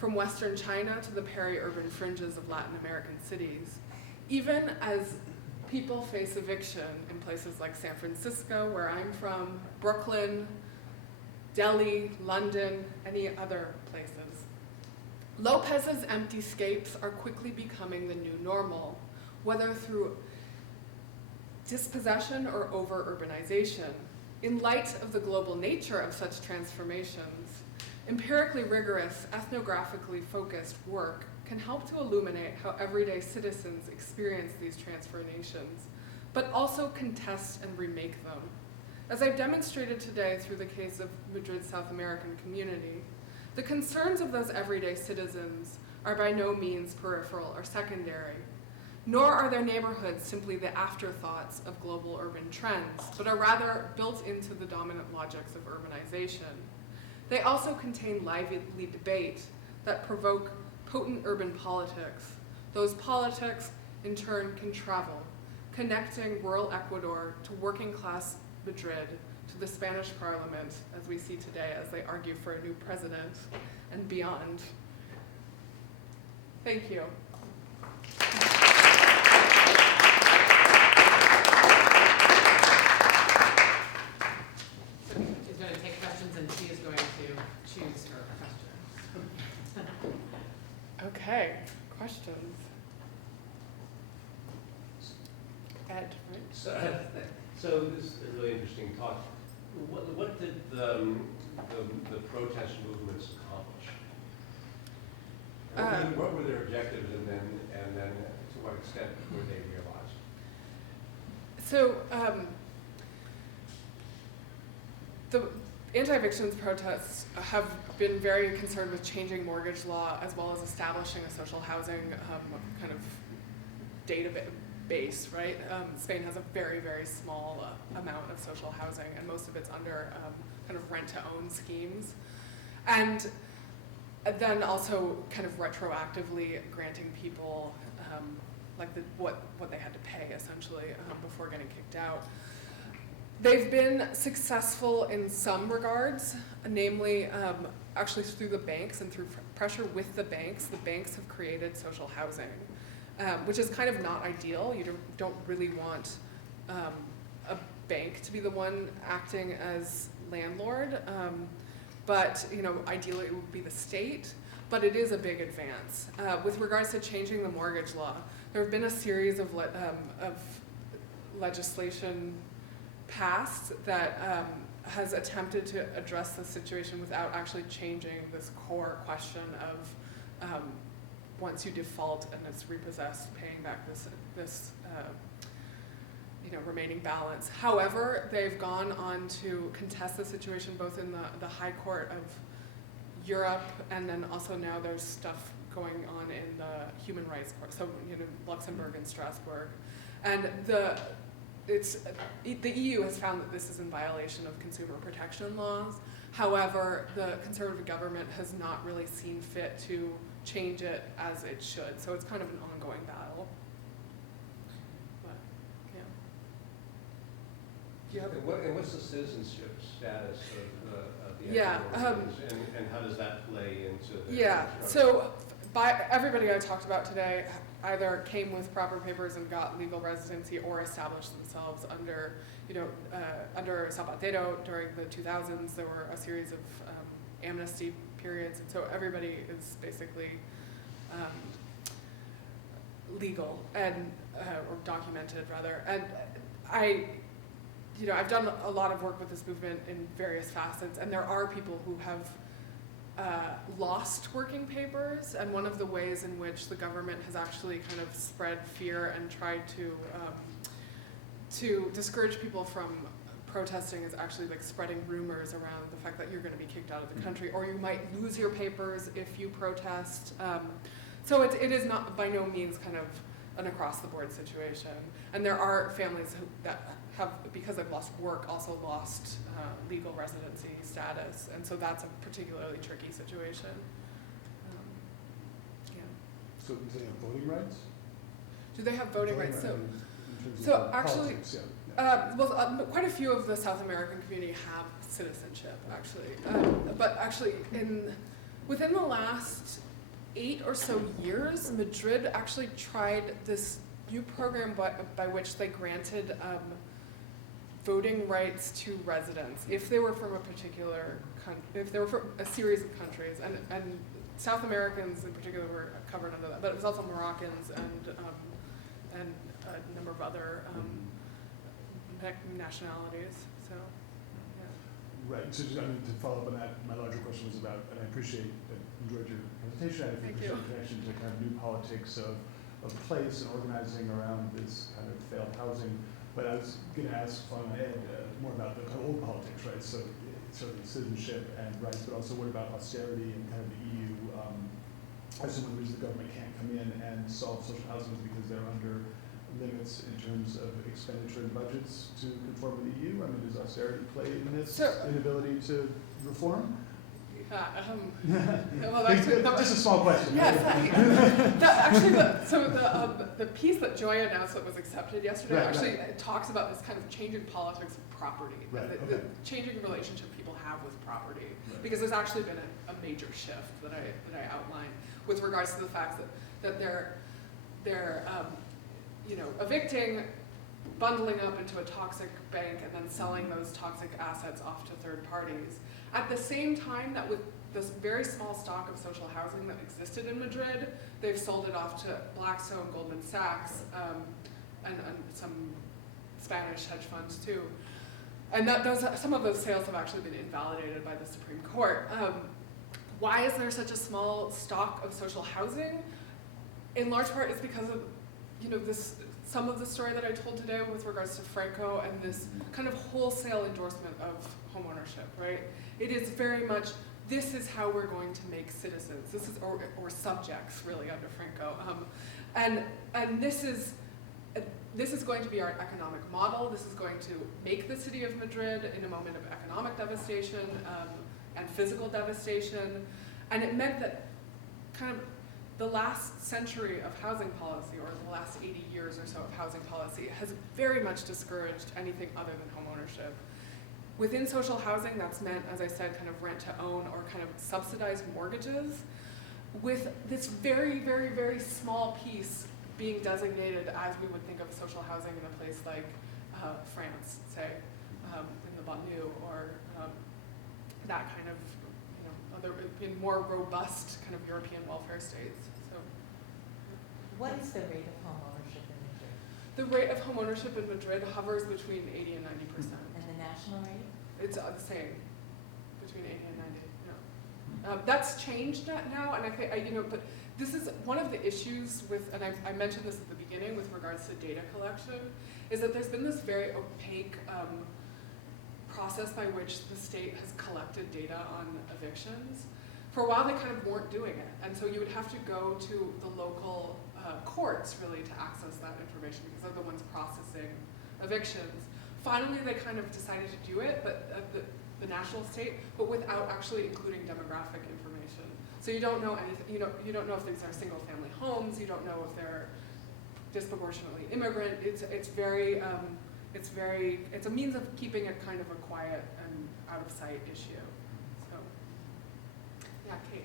from Western China to the peri-urban fringes of Latin American cities, even as people face eviction in places like San Francisco, where I'm from, Brooklyn, Delhi, London, any other places. Lopez's empty scapes are quickly becoming the new normal, whether through dispossession or over-urbanization. In light of the global nature of such transformations, empirically rigorous, ethnographically focused work can help to illuminate how everyday citizens experience these transformations, but also contest and remake them. As I've demonstrated today through the case of Madrid's South American community, the concerns of those everyday citizens are by no means peripheral or secondary, nor are their neighborhoods simply the afterthoughts of global urban trends, but are rather built into the dominant logics of urbanization. They also contain lively debate that provoke potent urban politics. Those politics, in turn, can travel, connecting rural Ecuador to working class Madrid, to the Spanish Parliament, as we see today as they argue for a new president, and beyond. Thank you. She's going to take questions and she is going to choose her question. Okay, questions? Ed, right? So this is a really interesting talk. What did the protest movements accomplish? What were their objectives, and then to what extent were they realized? So the anti-evictions protests have been very concerned with changing mortgage law as well as establishing a social housing kind of database, right? Spain has a very, very small amount of social housing, and most of it's under kind of rent-to-own schemes. And then also kind of retroactively granting people like what they had to pay, essentially, before getting kicked out. They've been successful in some regards, namely actually through the banks and through pressure with the banks. The banks have created social housing, which is kind of not ideal. You don't really want a bank to be the one acting as landlord, but ideally it would be the state, but it is a big advance. With regards to changing the mortgage law, there have been a series of legislation passed that has attempted to address the situation without actually changing this core question of once you default and it's repossessed, paying back this remaining balance. However, they've gone on to contest the situation both in the High Court of Europe, and then also now there's stuff going on in the Human Rights Court, so Luxembourg and Strasbourg. And the EU has found that this is in violation of consumer protection laws. However, the conservative government has not really seen fit to change it as it should. So it's kind of an ongoing battle. But, yeah. And what's the citizenship status of the Yeah, and how does that play into the so everybody I talked about today either came with proper papers and got legal residency or established themselves under, under Zapatero during the 2000s. There were a series of amnesty periods, and so everybody is basically legal and or documented rather. And I've done a lot of work with this movement in various facets, and there are people who have lost working papers, and one of the ways in which the government has actually kind of spread fear and tried to discourage people from protesting is actually like spreading rumors around the fact that you're going to be kicked out of the country, or you might lose your papers if you protest. So it is not by no means kind of an across-the-board situation, and there are families that have, because they've lost work, also lost legal residency status, and so that's a particularly tricky situation. So do they have voting rights? Do they have voting rights? So actually, politics, quite a few of the South American community have citizenship, actually. But actually, within the last 8 or so years, Madrid actually tried this new program by which they granted voting rights to residents if they were from a particular if they were from a series of countries, and South Americans in particular were covered under that, but it was also Moroccans and a number of other nationalities. So, yeah. Right, so just, I mean, to follow up on that, my larger question was about, and I enjoyed your presentation, I Thank appreciate you. the connection to kind of new politics of place and organizing around this kind of failed housing. But I was going to ask, following Ed, more about the kind of old politics, right? So certainly citizenship and rights, but also what about austerity and kind of the EU? As one of the reasons the government can't come in and solve social housing is because they're under limits in terms of expenditure and budgets to conform with the EU. I mean, does austerity play in this inability to reform? Well, Just a small question. Yes, the piece that Joy announced that was accepted yesterday talks about this kind of changing politics of property, the changing relationship people have with property, because there's actually been a major shift that I outlined with regards to the fact that they're evicting, bundling up into a toxic bank, and then selling those toxic assets off to third parties. At the same time that with this very small stock of social housing that existed in Madrid, they've sold it off to Blackstone, Goldman Sachs, and some Spanish hedge funds too. And some of those sales have actually been invalidated by the Supreme Court. Why is there such a small stock of social housing? In large part, it's because of some of the story that I told today with regards to Franco and this kind of wholesale endorsement of homeownership, right? It is very much, this is how we're going to make citizens. This is, or subjects, really, under Franco. And this is going to be our economic model. This is going to make the city of Madrid in a moment of economic devastation and physical devastation. And it meant that kind of the last century of housing policy, or the last 80 years or so of housing policy, has very much discouraged anything other than homeownership. Within social housing, that's meant, as I said, kind of rent to own or kind of subsidized mortgages, with this very, very, very small piece being designated as we would think of social housing in a place like France, say, in the Banlieue, or that kind of, other in more robust kind of European welfare states. So, what is the rate of homeownership in Madrid? The rate of homeownership in Madrid hovers between 80 and 90%. And the national rate? It's the same, between 80 and 90. Yeah. That's changed now, and I think but this is one of the issues with, and I mentioned this at the beginning with regards to data collection, is that there's been this very opaque process by which the state has collected data on evictions. For a while, they kind of weren't doing it, and so you would have to go to the local courts really to access that information because they're the ones processing evictions. Finally, they kind of decided to do it, but at the national state, but without actually including demographic information. So you don't know anything. You don't know if these are single-family homes. You don't know if they're disproportionately immigrant. It's a means of keeping it kind of a quiet and out of sight issue. So, yeah, Kate.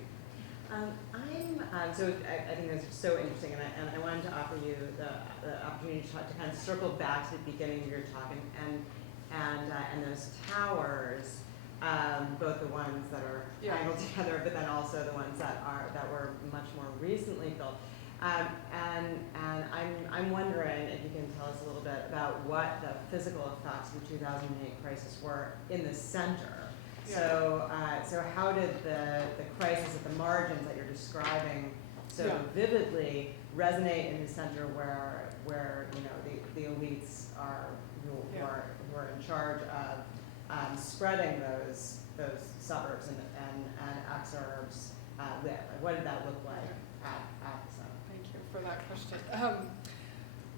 So I think that's so interesting, and I wanted to offer you the opportunity to kind of circle back to the beginning of your talk and those towers, both the ones that are angled together, but then also the ones that were much more recently built. And I'm wondering if you can tell us a little bit about what the physical effects of the 2008 crisis were in the center. So how did the crisis at the margins that you're describing so vividly resonate in the center where the elites who are in charge of spreading those suburbs and exurbs live? What did that look like at the center? Thank you for that question.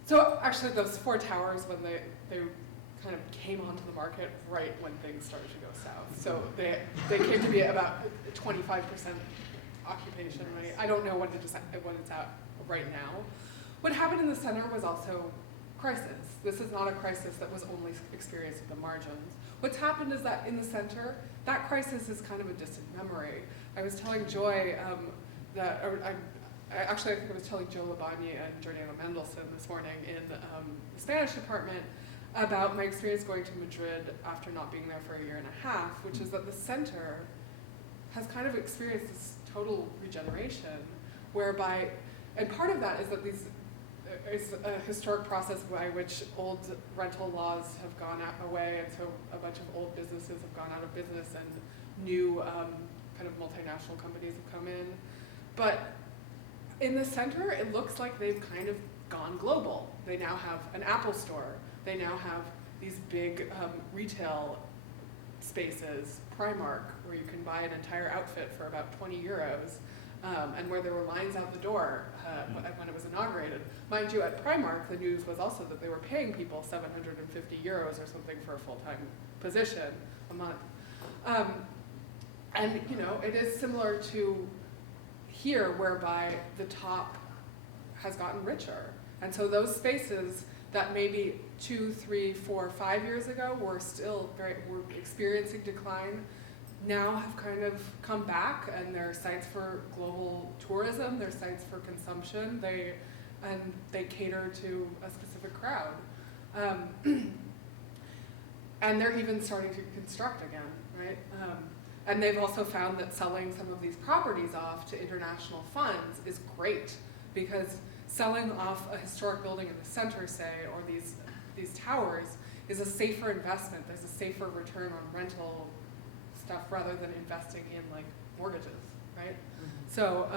So actually, those 4 towers, when they kind of came onto the market right when things started to go south. So they came to be about 25% occupation rate. I don't know what it's at right now. What happened in the center was also crisis. This is not a crisis that was only experienced at the margins. What's happened is that in the center, that crisis is kind of a distant memory. I was telling Joy, Actually, I think I was telling Joe Labagni and Giordano Mendelsohn this morning in the Spanish department about my experience going to Madrid after not being there for a year and a half, which is that the center has kind of experienced this total regeneration, whereby, and part of that is that is a historic process by which old rental laws have gone away, and so a bunch of old businesses have gone out of business and new kind of multinational companies have come in. But in the center, it looks like they've kind of gone global. They now have an Apple store. They now have these big retail spaces, Primark, where you can buy an entire outfit for about 20 euros, and where there were lines out the door when it was inaugurated. Mind you, at Primark, the news was also that they were paying people 750 euros or something for a full-time position a month. And you know, it is similar to here, whereby the top has gotten richer. And so those spaces that maybe 2, 3, 4, 5 years ago were still were experiencing decline, now have kind of come back, and they're sites for global tourism, they're sites for consumption, they cater to a specific crowd. And they're even starting to construct again, right? And they've also found that selling some of these properties off to international funds is great, because selling off a historic building in the center, say, or these towers is a safer investment. There's a safer return on rental stuff rather than investing in like mortgages, right? Mm-hmm. So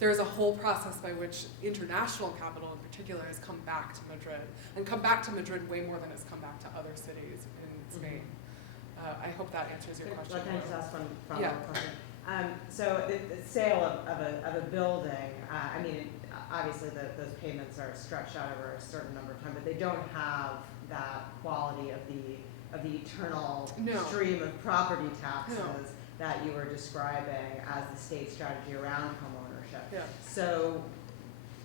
there's a whole process by which international capital in particular has come back to Madrid, and come back to Madrid way more than it's come back to other cities in Spain. Mm-hmm. I hope that answers your question. Can I just ask one follow-up question? So the sale of a building, I mean, obviously those payments are stretched out over a certain number of time, but they don't have that quality of the eternal stream of property taxes that you were describing as the state strategy around homeownership. Yeah. So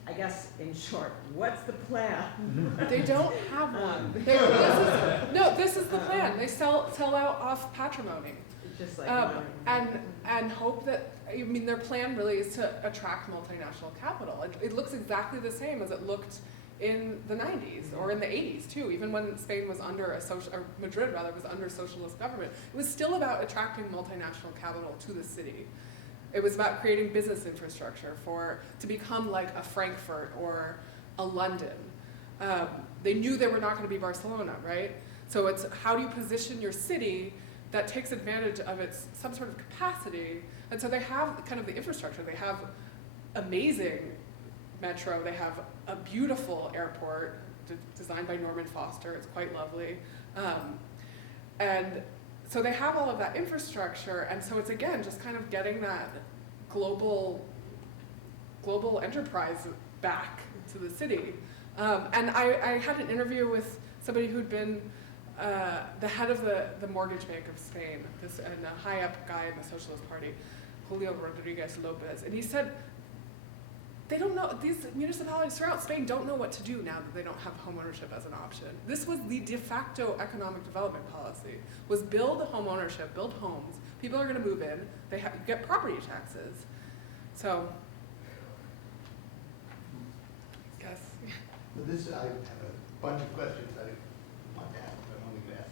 I guess, in short, what's the plan? They don't have one. This is the plan. They sell out off patrimony. Just like and hope that, I mean, their plan really is to attract multinational capital. It looks exactly the same as it looked in the 90s or in the 80s too. Even when Spain was under or Madrid rather was under socialist government, it was still about attracting multinational capital to the city. It was about creating business infrastructure to become like a Frankfurt or a London. They knew they were not going to be Barcelona, right? So it's how do you position your city that takes advantage of some sort of capacity. And so they have kind of the infrastructure. They have amazing metro. They have a beautiful airport designed by Norman Foster. It's quite lovely. And so they have all of that infrastructure, and so it's again just kind of getting that global enterprise back to the city. And I had an interview with somebody who'd been the head of the mortgage bank of Spain, and a high up guy in the Socialist Party, Julio Rodriguez Lopez, and he said they don't know, these municipalities throughout Spain don't know what to do now that they don't have homeownership as an option. This was the de facto economic development policy, was build homeownership, build homes, people are going to move in, they get property taxes. So, I guess. But I have a bunch of questions I want to ask, but I'm only going to ask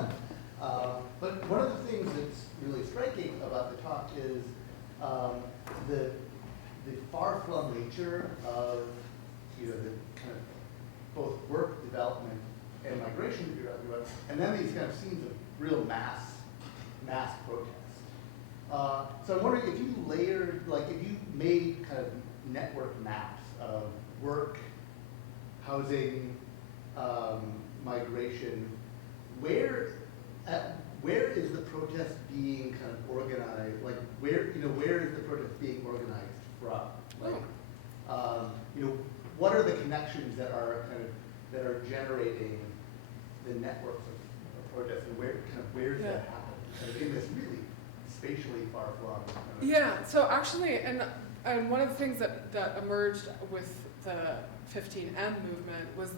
one. But one of the things that's really striking about the talk is the far-flung nature of the kind of both work development and migration that you're talking about, and then these kind of scenes of real mass protest. So I'm wondering if you if you made kind of network maps of work, housing, migration, where is the protest being kind of organized? Like where is the protest being organized from? Like, what are the connections that are generating the networks of protests, and where's that happening? Kind of in this really spatially far flung. Yeah. So actually, and one of the things that emerged with the 15M movement was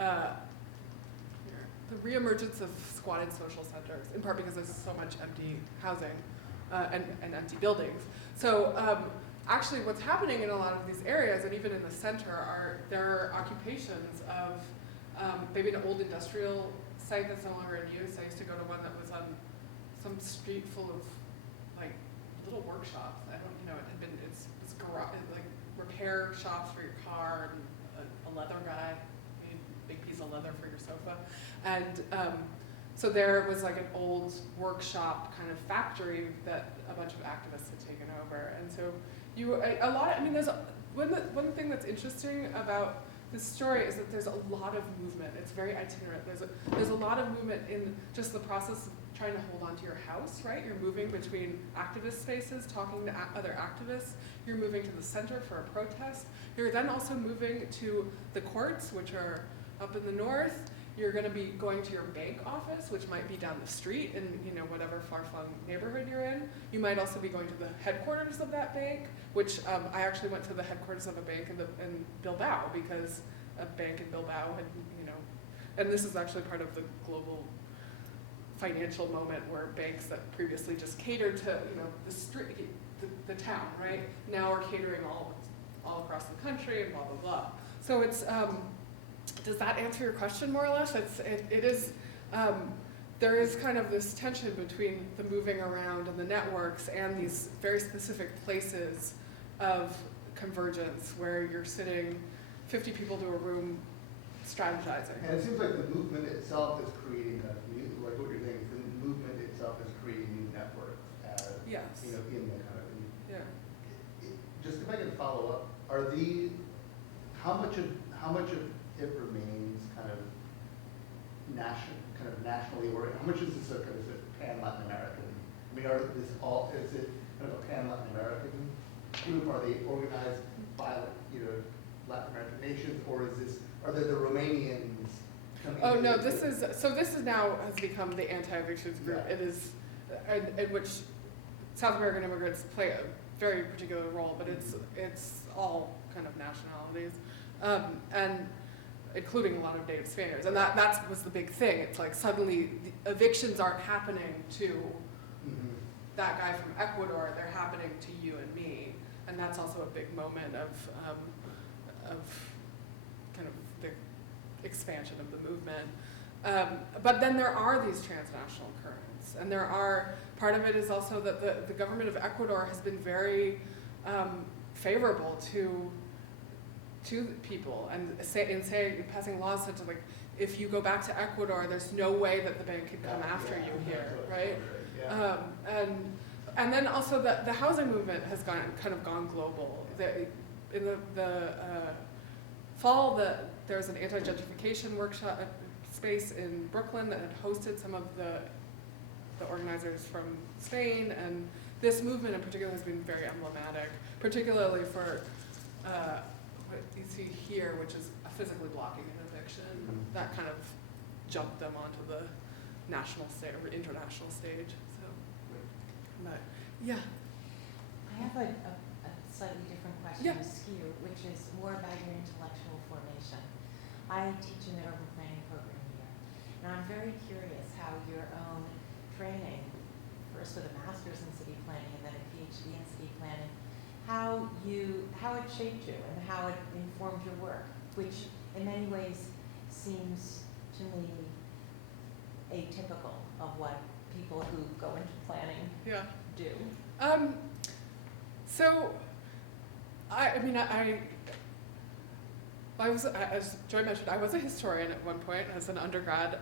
the reemergence of squatted social centers, in part because there's so much empty housing and empty buildings. So actually what's happening in a lot of these areas, and even in the center, there are occupations of maybe an old industrial site that's no longer in use. I used to go to one that was on some street full of like little workshops. It had been, it's garage, like repair shops for your car, and a leather guy made a big piece of leather for your sofa. And so there was like an old workshop kind of factory that a bunch of activists had taken over. And so there's one thing that's interesting about this story is that there's a lot of movement. It's very itinerant. There's a lot of movement in just the process of trying to hold on to your house, right? You're moving between activist spaces, talking to other activists. You're moving to the center for a protest. You're then also moving to the courts, which are up in the north. You're going to be going to your bank office, which might be down the street in whatever far-flung neighborhood you're in. You might also be going to the headquarters of that bank, which I actually went to the headquarters of a bank in Bilbao, because a bank in Bilbao had, and this is actually part of the global financial moment where banks that previously just catered to the street, the town, right, now are catering all across the country and blah blah blah. So it's does that answer your question more or less? It is, there is kind of this tension between the moving around and the networks and these very specific places of convergence where you're sitting 50 people to a room strategizing. And it seems like the movement itself is creating like what you're saying, the movement itself is creating new networks as, Yes. in the kind of, Yeah. Just if I can follow up, how much of it remains kind of nationally oriented? How much is this a kind of pan-Latin American? I mean, is it kind of a pan-Latin American group? Are they organized by Latin American nations, or are there the Romanians coming? Oh no, this is now has become the anti-evictions group. Yeah. It is, in which South American immigrants play a very particular role, but it's all kind of nationalities, and including a lot of native Spaniards. And that was the big thing. It's like suddenly the evictions aren't happening to that guy from Ecuador, they're happening to you and me. And that's also a big moment of kind of the expansion of the movement. But then there are these transnational currents, and part of it is also that the government of Ecuador has been very favorable to people, and passing laws such as like, if you go back to Ecuador, there's no way that the bank can come after you here, right? Yeah. And then also the housing movement has kind of gone global. In the fall, there's an anti-gentrification workshop space in Brooklyn that had hosted some of the organizers from Spain, and this movement in particular has been very emblematic, particularly for what you see here, which is physically blocking an eviction. That kind of jumped them onto the national stage or international stage. So, but yeah. I have a slightly different question to Skew, which is more about your intellectual formation. I teach in the urban planning program here, and I'm very curious how your own training, first with a master's in city planning and then a PhD in city planning, how it shaped you and how it informed your work, which in many ways seems to me atypical of what people who go into planning do. So, I was, as Joy mentioned, I was a historian at one point as an undergrad,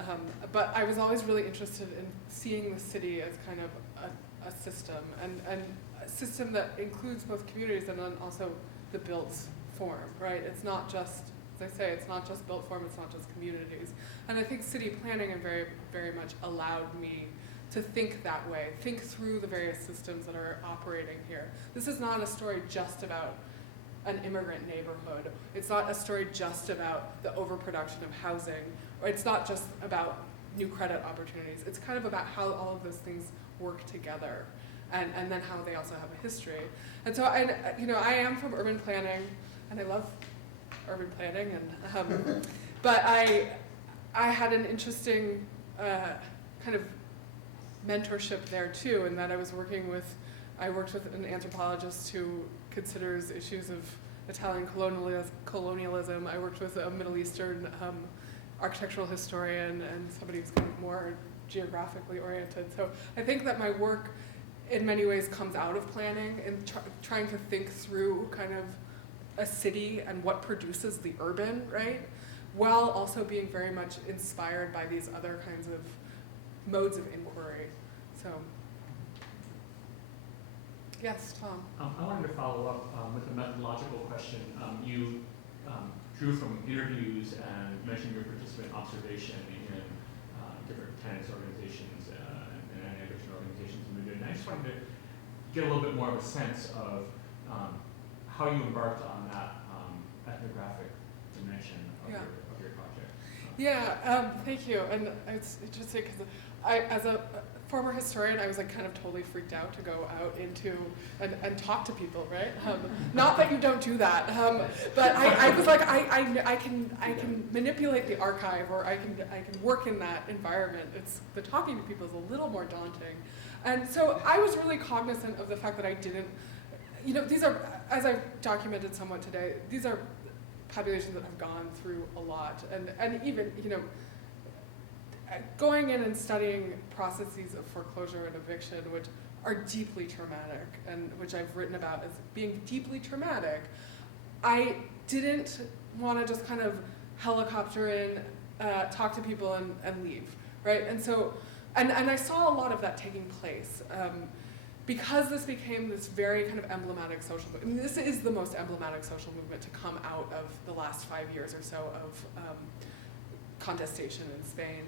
but I was always really interested in seeing the city as kind of a system, and a system that includes both communities and then also the built form, right? It's not just, as I say, it's not just built form, it's not just communities. And I think city planning very, very much allowed me to think that way, think through the various systems that are operating here. This is not a story just about an immigrant neighborhood. It's not a story just about the overproduction of housing, or it's not just about new credit opportunities. It's kind of about how all of those things work together, and then how they also have a history. And so I am from urban planning, and I love urban planning, and but I had an interesting kind of mentorship there too, in that I was working with I worked with an anthropologist who considers issues of Italian colonialism. I worked with a Middle Eastern architectural historian and somebody who's kind of more geographically oriented. So I think that my work in many ways comes out of planning and trying to think through kind of a city and what produces the urban, right? While also being very much inspired by these other kinds of modes of inquiry. So, yes, Tom. I wanted to follow up with a methodological question. You drew from interviews and mentioned your participant observation in different tenants organizations and anti-eviction organizations in Madrid. And I just wanted to get a little bit more of a sense of how you embarked on that ethnographic dimension of, Yeah. of your project. Yeah, thank you. And it's interesting because as a former historian, I was like kind of totally freaked out to go out into and talk to people, right? Not that you don't do that, but I was like, I can manipulate the archive, or I can work in that environment. It's the talking to people is a little more daunting, and so I was really cognizant of the fact that I didn't. These are, as I've documented somewhat today, these are populations that have gone through a lot, and even going in and studying processes of foreclosure and eviction, which are deeply traumatic, and which I've written about as being deeply traumatic, I didn't want to just kind of helicopter in, talk to people and leave, right? And so, and I saw a lot of that taking place. Because this became this very kind of emblematic social movement. I mean, this is the most emblematic social movement to come out of the last 5 years or so of contestation in Spain.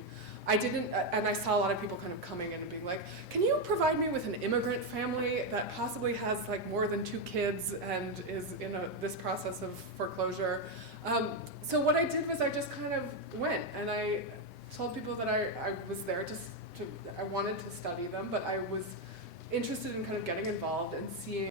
And I saw a lot of people kind of coming in and being like, can you provide me with an immigrant family that possibly has like more than 2 kids and is in this process of foreclosure? So what I did was I just kind of went, and I told people that I was there I wanted to study them, but I was interested in kind of getting involved and seeing